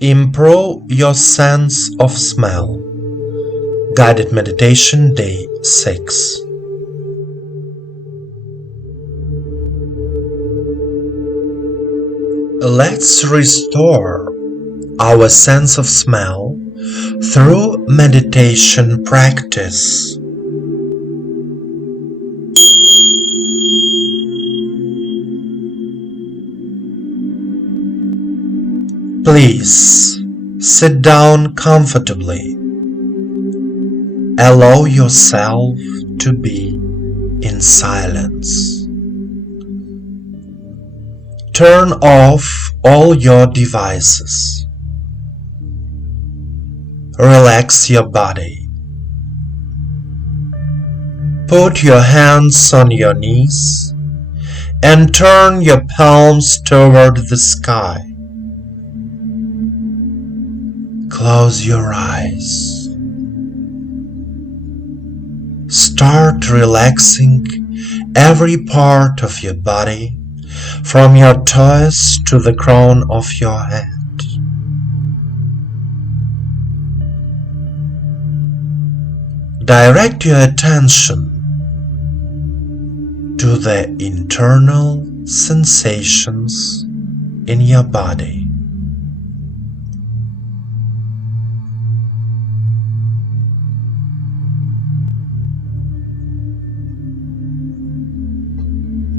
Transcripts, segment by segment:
Improve your sense of smell. Guided Meditation Day 6. Let's restore our sense of smell through meditation practice. Please sit down comfortably. Allow yourself to be in silence. Turn off all your devices. Relax your body. Put your hands on your knees and turn your palms toward the sky. Close your eyes. Start relaxing every part of your body, from your toes to the crown of your head. Direct your attention to the internal sensations in your body.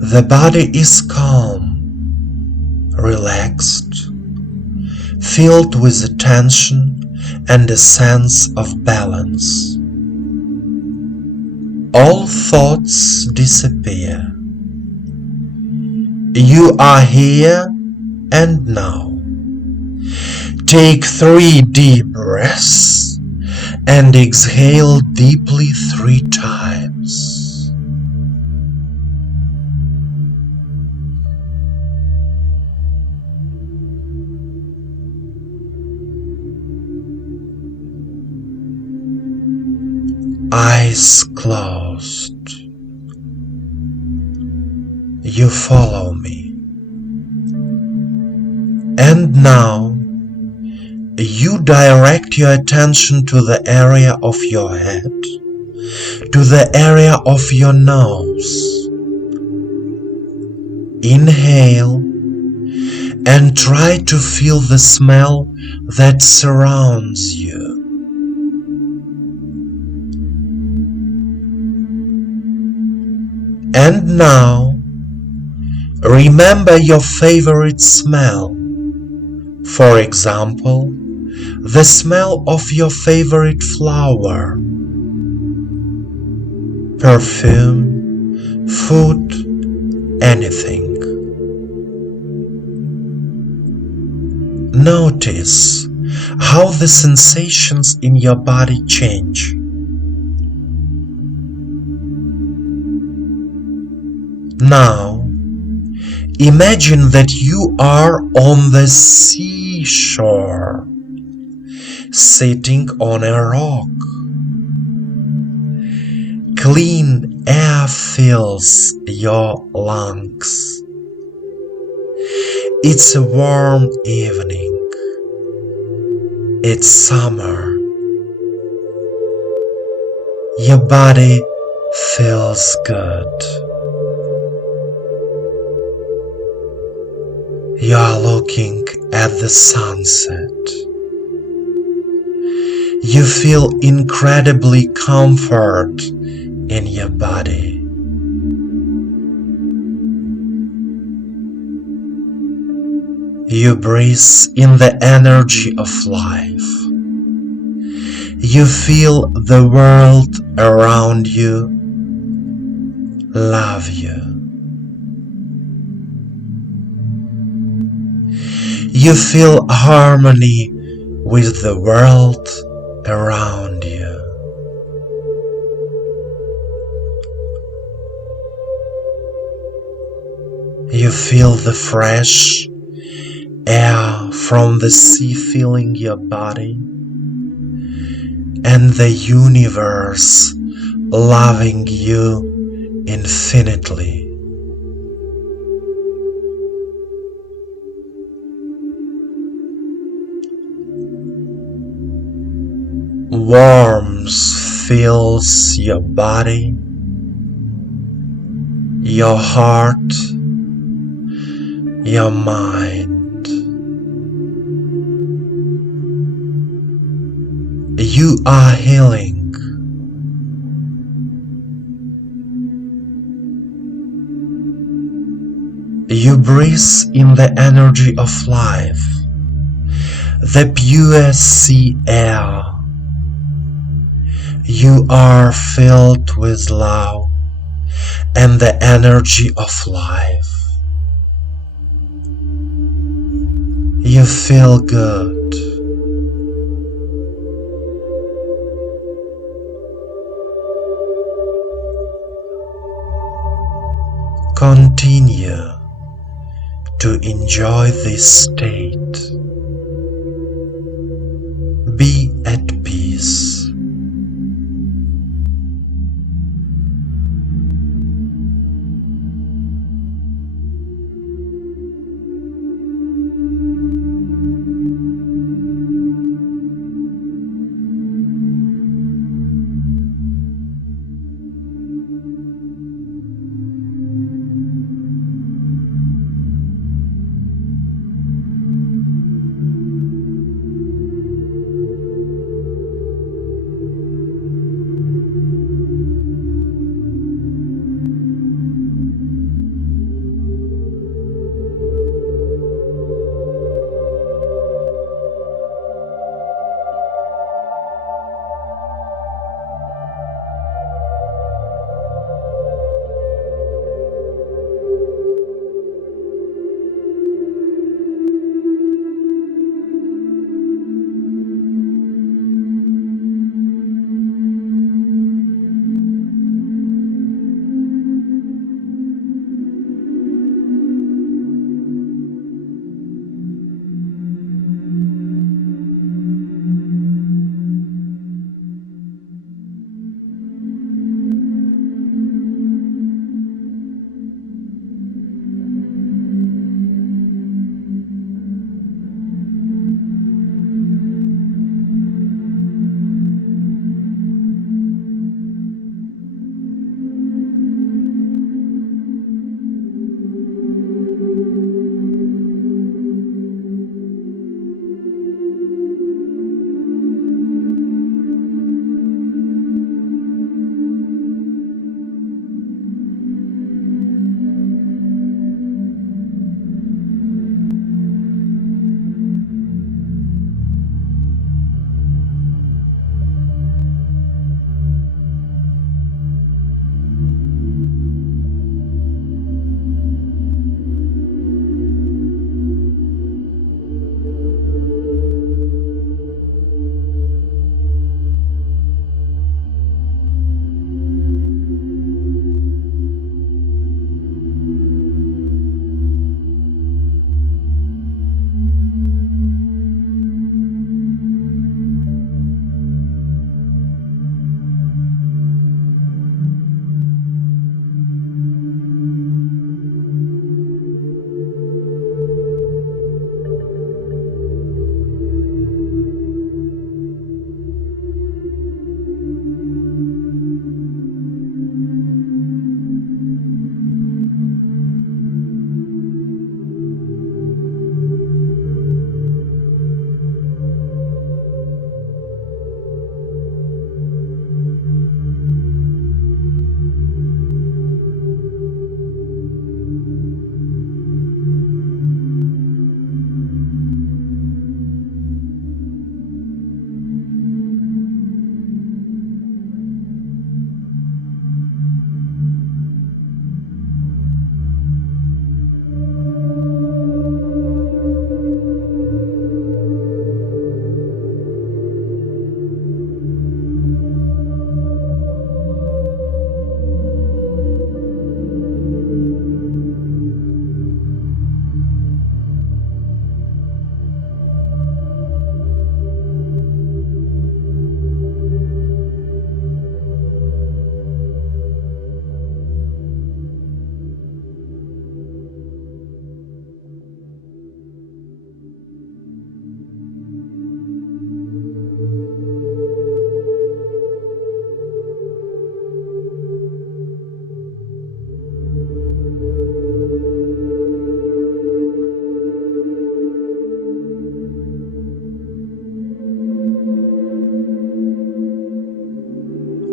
The body is calm, relaxed, filled with attention and a sense of balance. All thoughts disappear. You are here and now. Take 3 deep breaths and exhale deeply 3 times. Eyes closed. You follow me. And now you direct your attention to the area of your head, to the area of your nose. Inhale and try to feel the smell that surrounds you. And now, remember your favorite smell. For example, the smell of your favorite flower, perfume, food, anything. Notice how the sensations in your body change. Now, imagine that you are on the seashore, sitting on a rock. Clean air fills your lungs. It's a warm evening. It's summer. Your body feels good. You are looking at the sunset. You feel incredibly comfort in your body. You breathe in the energy of life. You feel the world around you love you. You feel harmony with the world around you. You feel the fresh air from the sea filling your body, and the universe loving you infinitely. Warmth fills your body, your heart, your mind. You are healing. You breathe in the energy of life, the pure sea air. You are filled with love and the energy of life. You feel good. Continue to enjoy this state. Be at peace.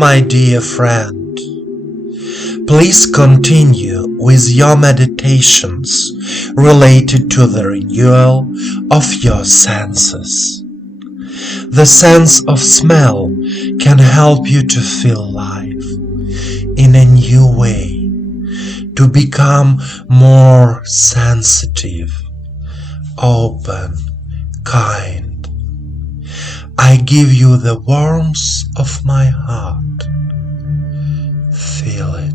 My dear friend, please continue with your meditations related to the renewal of your senses. The sense of smell can help you to feel life in a new way, to become more sensitive, open, kind. I give you the warmth of my heart. Feel it.